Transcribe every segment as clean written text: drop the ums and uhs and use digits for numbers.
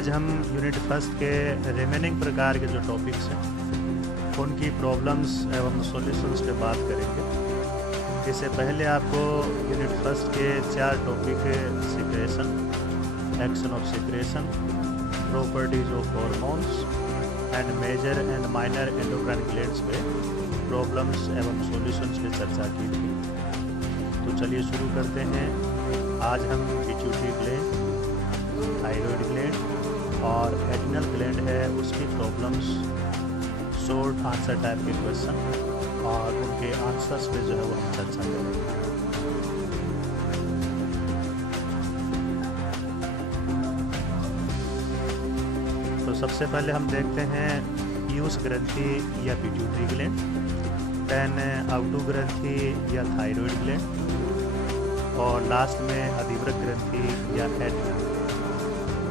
आज हम unit first के रिमेनिंग प्रकार के जो टॉपिक्स हैं उनकी प्रॉब्लम्स एवं सॉल्यूशंस पे बात करेंगे। इससे पहले आपको यूनिट फर्स्ट के 4 topic secretion, action of secretion, properties of hormones and major and minor endocrine glands पे प्रॉब्लम्स एवं सॉल्यूशंस पे चर्चा की थी। तो चलिए शुरू करते हैं। आज हम पिट्यूटरी ग्लैंड, थायराइड ग्लैंड और एड्रिनल ग्लैंड है उसकी प्रॉब्लम्स, शॉर्ट आंसर टाइप के क्वेश्चन और उनके आंसर्स पे जो है वो हम चर्चा करेंगे। तो सबसे पहले हम देखते हैं पीयूष ग्रंथि या पिट्यूटरी ग्लैंड, देन आउटू ग्रंथि या थायराइड ग्लैंड और लास्ट में अधिवृक्क ग्रंथि या एड्रिनल।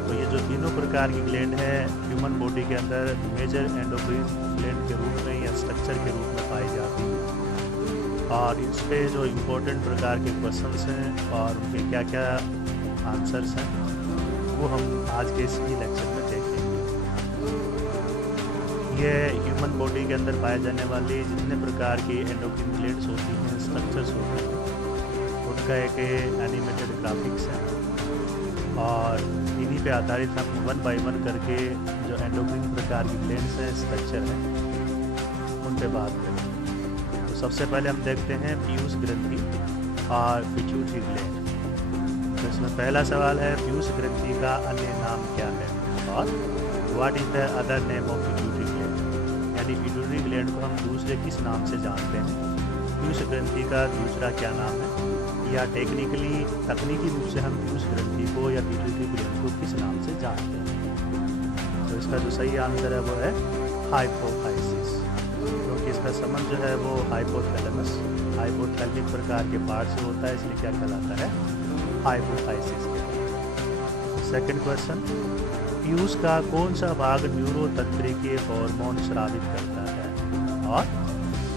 तो ये जो तीनों प्रकार की ग्लैंड है ह्यूमन बॉडी के अंदर मेजर एंडोक्राइन ग्लैंड के रूप में या स्ट्रक्चर के रूप में पाई जाती है और इस पे जो इम्पोर्टेंट प्रकार के क्वेश्चंस हैं और उनके क्या क्या आंसर्स हैं वो हम आज के इस लेक्चर में देखेंगे। ये ह्यूमन बॉडी के अंदर पाए जाने वाली जितने प्रकार की एंडोक्राइन ग्लैंड्स होती हैं, स्ट्रक्चर्स होते हैं, उनका एक एनिमेटेड ग्राफिक्स है और इन्हीं पे आधारित हम 1 बाय 1 करके जो एंडोक्राइन प्रकार की ग्लैंड्स हैं, स्ट्रक्चर हैं, उन पे बात करें। तो सबसे पहले हम देखते हैं पीयूष ग्रंथि और पिट्यूटरी ग्लैंड। तो इसमें पहला सवाल है पीयूष ग्रंथि का अन्य नाम क्या है और what is the other name of pituitary gland, यानी पिट्यूटरी ग्लैंड को हम दूसरे किस नाम से जानते हैं, पीयूष ग्रंथि का दूसरा क्या नाम है, या तकनीकी रूप से हम पीयूष ग्रंथि को या पिट्यूटरी ग्लैंड को किस नाम से जानते हैं। तो इसका जो सही आंसर है वो है हाइपोथाइसिस, क्योंकि इसका संबंध जो है वो हाइपोथैलेमस, हाइपोथैलिक प्रकार के पार्ट से होता है, इसलिए क्या कहलाता है, हाइपोथाइसिस। सेकंड क्वेश्चन, पीयूष का कौन सा भाग न्यूरोतंत्रिके हार्मोन स्रावित करता है और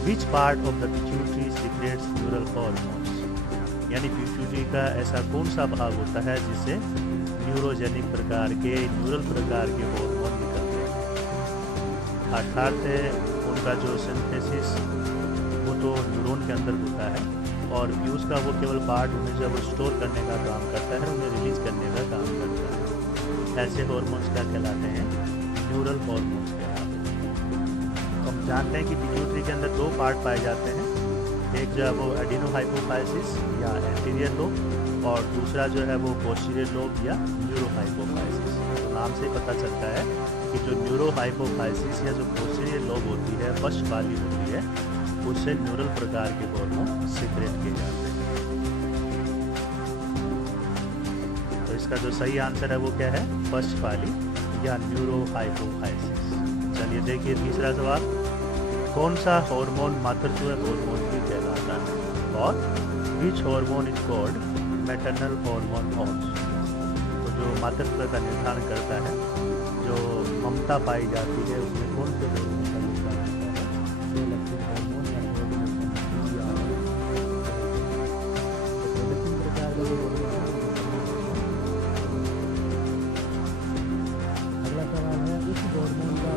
which part of the pituitary secrets neural hormones, यानी पिट्यूटरी का ऐसा कौन सा भाग होता है जिससे न्यूरोजेनिक प्रकार के, न्यूरल प्रकार के हार्मोन निकलते हैं। अर्थात उनका जो सिंथेसिस वो तो न्यूरॉन के अंदर होता है और पीयूष का वो केवल पार्ट उन्हें जब स्टोर करने का काम करता है, उन्हें रिलीज करने का काम करता है। ऐसे हार्मोन्स क्या कहलाते हैं, न्यूरल हार्मोन्स कहलाते हैं। हम जानते हैं कि पिट्यूटरी के अंदर 2 पार्ट पाए जाते हैं, एक जो है वो एडिनोहाइपोफाइसिस या एंटीरियर लोब और दूसरा जो है वो पोस्टीरियर लोब या न्यूरोहाइपोफाइसिस। तो नाम से पता चलता है कि जो न्यूरोहाइपोफाइसिस या जो पोस्टीरियर लोब होती है, पश्च वाली होती है, उससे न्यूरल प्रकार के हार्मोन सीक्रेट किए जाते हैं। तो इसका जो सही आंसर है वो क्या है, पश्च वाली या न्यूरोहाइपोफाइसिस। चलिए देखिए तीसरा सवाल, कौन सा हार्मोन मातृत्व हार्मोन भी कहलाता है और which hormone is called maternal hormone also. तो जो मातृत्व का निर्धारण करता है, जो ममता पाई जाती है, उसमें कौन से हार्मोन का निर्धारण करता है, प्रोलैक्टिन हार्मोन या प्रोलैक्टिन प्रकार का जो हार्मोन है। अगला सवाल है इस हार्मोन का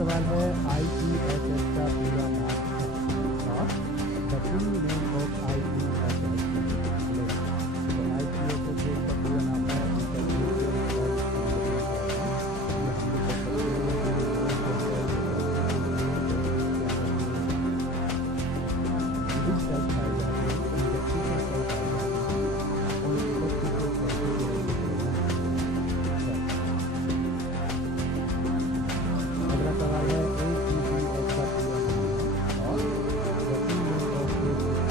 सवाल है IESS का पूरा नाम क्या है? और the full name of IESS। तो IESS जो इसका पूरा नाम है अगला सवाल है ACCS का पूरा नाम है और the full name of ACCS।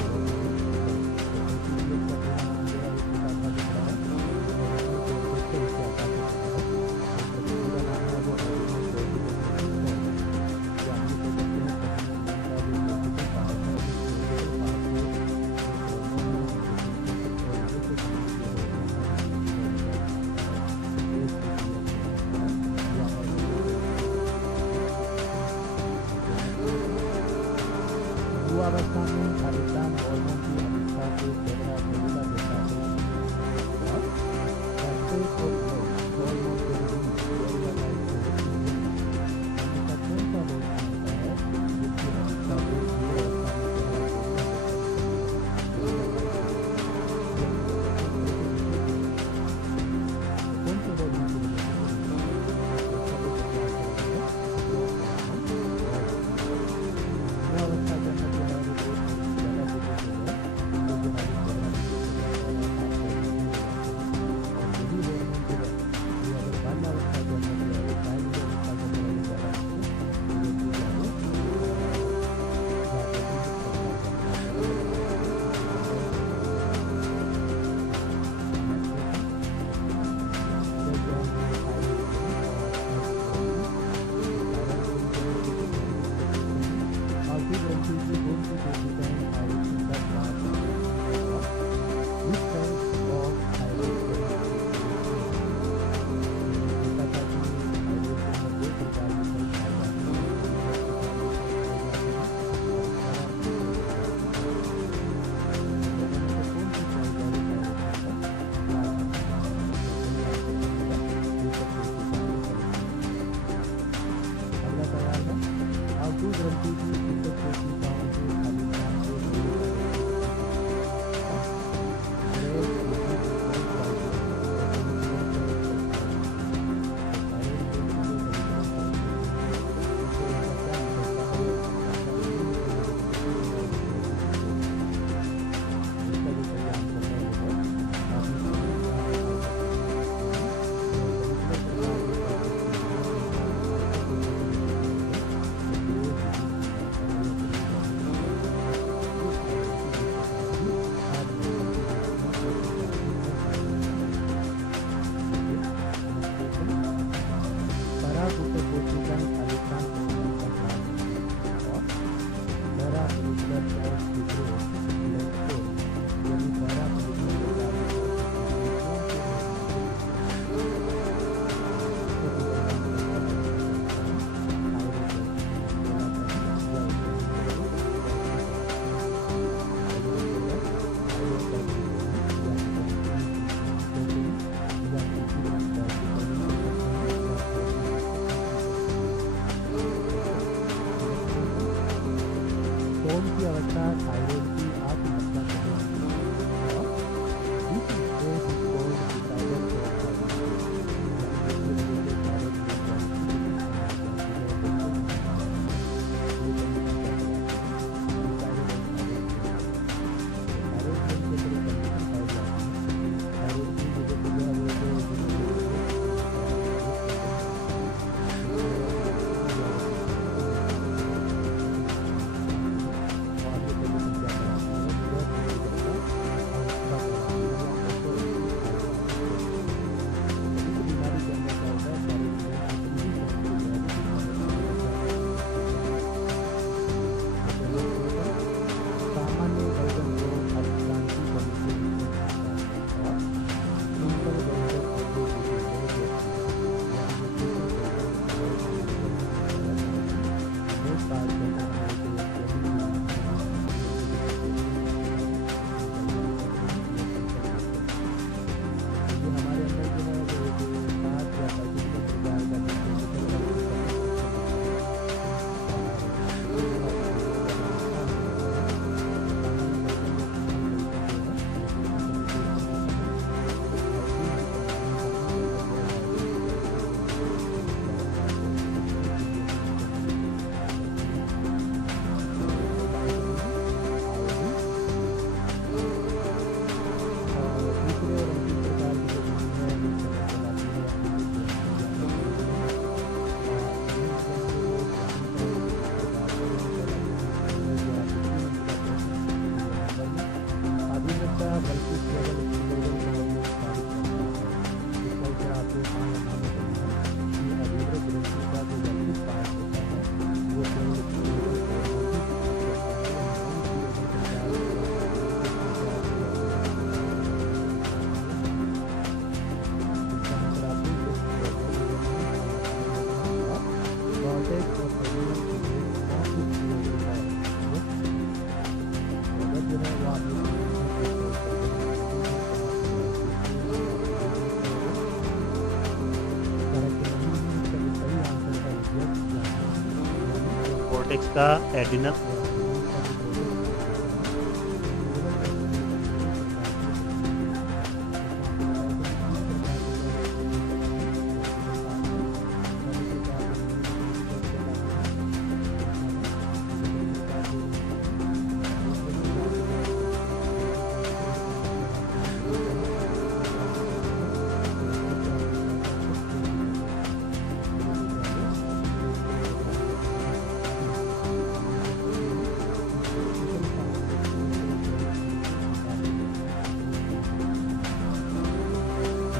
Next का एडिनल,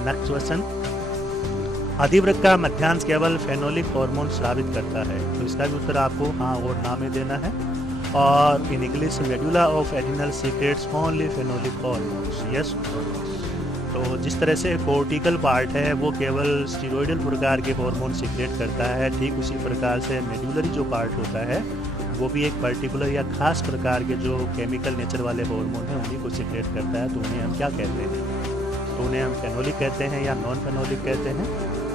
नेक्स्ट क्वेश्चन, अधिवृक्क का मध्यांश केवल फेनोलिक हार्मोन स्रावित करता है? तो इसका भी उत्तर आपको हाँ और ना में देना है। और in English medulla of adrenal secrets only phenolic hormones, yes. तो जिस तरह से कोर्टिकल पार्ट है वो केवल स्टीरॉयडल प्रकार के हार्मोन सीक्रेट करता है, ठीक उसी प्रकार से मेडुलरी जो पार्ट होता है वो भी एक पर्टिकुलर या खास प्रकार के जो केमिकल नेचर वाले हार्मोन हैं उन्हीं को सीक्रेट करता है। तो उन्हें हम क्या कहते हैं? तो उन्हें हम फेनोलिक कहते हैं या नॉन फेनोलिक कहते हैं?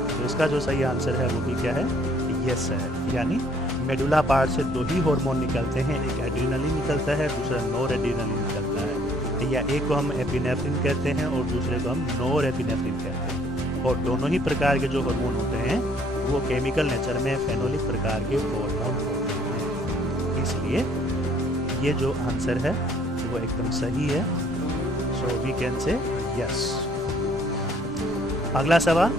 तो इसका जो सही आंसर है वो भी क्या है? यस है। यानी मेडुला पार्ट से दो ही हार्मोन निकलते हैं, एक एड्रिनलिन निकलता है, दूसरा नोर एड्रिनलिन निकलता है। या एक को हम एपिनेफ्रिन कहते हैं और दूसरे को हम नोर एपिनेफ्रिन कहते हैं। और दोनों ही प्रकार के जो हार्मोन होते हैं वो केमिकल नेचर में फेनोलिक प्रकार के हार्मोन होते हैं, इसलिए ये जो आंसर है वो एकदम सही है। So we can say yes. अगला सवाल,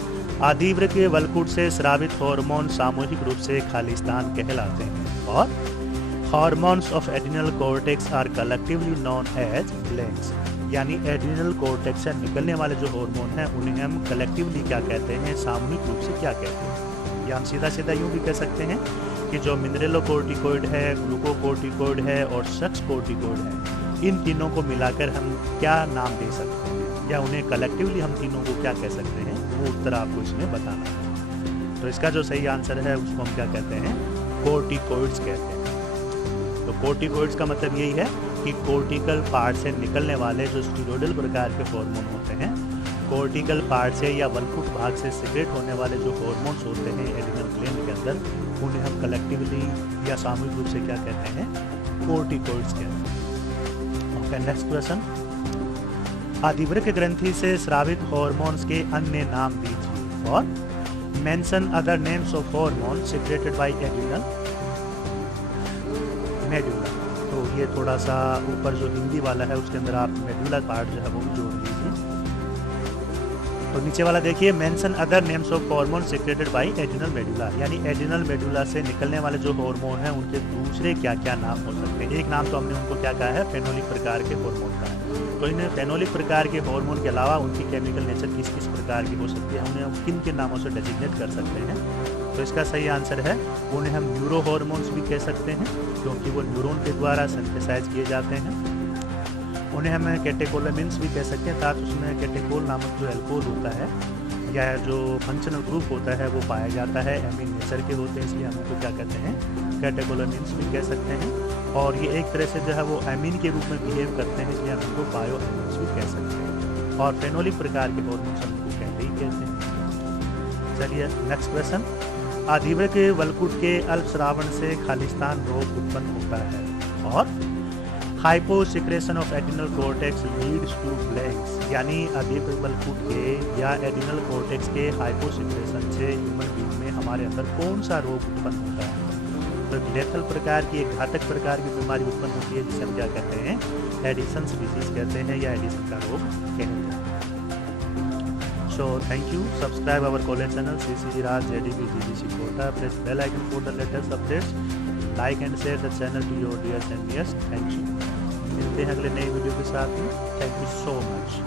अधिवृक्क के वल्कुट से स्रावित हार्मोन सामूहिक रूप से खालिस्तान कहलाते हैं और hormones of adrenal cortex are collectively known as blanks. यानी एड्रिनल कॉर्टेक्स से निकलने वाले जो हार्मोन हैं उन्हें हम कलेक्टिवली क्या कहते हैं, सामूहिक रूप से क्या कहते हैं? या हम सीधा सीधा यूँ भी कह सकते हैं कि जो मिनरलोकोर्टिकोइड है, ग्लूकोकोर्टिकोइड है और सेक्स कोर्टिकोइड है, इन तीनों को मिलाकर हम क्या नाम दे सकते हैं या उन्हें कलेक्टिवली हम तीनों को क्या कह सकते हैं, वो उत्तर आपको इसमें बताना है। तो इसका जो सही आंसर है उसको हम क्या कहते हैं? कोर्टिकोइड्स कहते हैं। तो कोर्टिकोइड्स का मतलब यही है कि कोर्टिकल पार्ट से निकलने वाले जो स्टीरॉयडल प्रकार के हार्मोन होते हैं, कोर्टिकल पार्ट से या वल्कुट भाग से सीक्रेट होने वाले जो हार्मोन्स होते हैं एड्रिनल ग्लैंड के अंदर, उन्हें हम कलेक्टिवली या सामूहिक रूप से क्या कहते हैं? कोर्टिकोइड्स कहते हैं। ओके, नेक्स्ट क्वेश्चन, अधिवृक्क ग्रंथि से स्रावित हार्मोन्स के अन्य नाम दीजिए और mention other names of hormone secreted by adrenal medulla. तो ये थोड़ा सा ऊपर जो हिंदी वाला है उसके अंदर आप मेडुला पार्ट जो है वो भी जोड़ दीजिए। तो नीचे वाला देखिए, mention other names of hormone secreted by adrenal medulla, यानी एड्रिनल मेडुला से निकलने वाले जो हार्मोन हैं उनके दूसरे क्या क्या नाम हो सकते हैं। एक नाम तो हमने उनको क्या कहा है? फेनोलिक प्रकार के हार्मोन का है। तो इन फेनोलिक प्रकार के हार्मोन के अलावा उनकी केमिकल नेचर किस किस प्रकार की हो सकती है, उन्हें हम किन के नामों से डेजिग्नेट कर सकते हैं? तो इसका सही आंसर है उन्हें हम न्यूरो हार्मोन्स भी कह सकते हैं क्योंकि वो न्यूरॉन के द्वारा सिंथेसाइज किए जाते हैं। उन्हें हम कैटेकोलामिन्स भी कह सकते हैं, साथ उसमें कैटेकोल नामक जो एल्कोहल होता है या जो फंक्शनल ग्रुप होता है वो पाया जाता है, एमीन नेचर के होते हैं, इसलिए हम उनको क्या कहते हैं? कैटेकोलामिन्स भी कह सकते हैं। और ये एक तरह से जो है वो एमीन के रूप में बिहेव करते हैं, इसलिए हम उनको बायो एमीन्स भी कह सकते हैं। और फेनोलिक प्रकार के हार्मोन्स हम उनको कहते ही कहते हैं। चलिए नेक्स्ट क्वेश्चन, अधिवृक्क वल्कुट के अल्पस्रावन से खालिस्तान रोग उत्पन्न होता है और hyposecretion of adrenal cortex leads to blanks. यानी अधिवृक्क वल्कुट के या एड्रिनल कॉर्टेक्स के हाइपोसिक्रेशन से ह्यूमन बीइंग में हमारे अंदर कौन सा रोग उत्पन्न होता है? तो लेथल प्रकार की, एक घातक प्रकार की बीमारी उत्पन्न होती है जिसे हम क्या कहते हैं? एडिसन्स डिजीज कहते हैं या एडिसन का रोग कहते हैं। So thank you. Subscribe our college channel CCG Raj JDB GGC Kota. Press bell icon for the latest updates. Like and share the channel to your dears and yes. Thank you. मिलते हैं अगले नए video के साथ में। Thank you so much.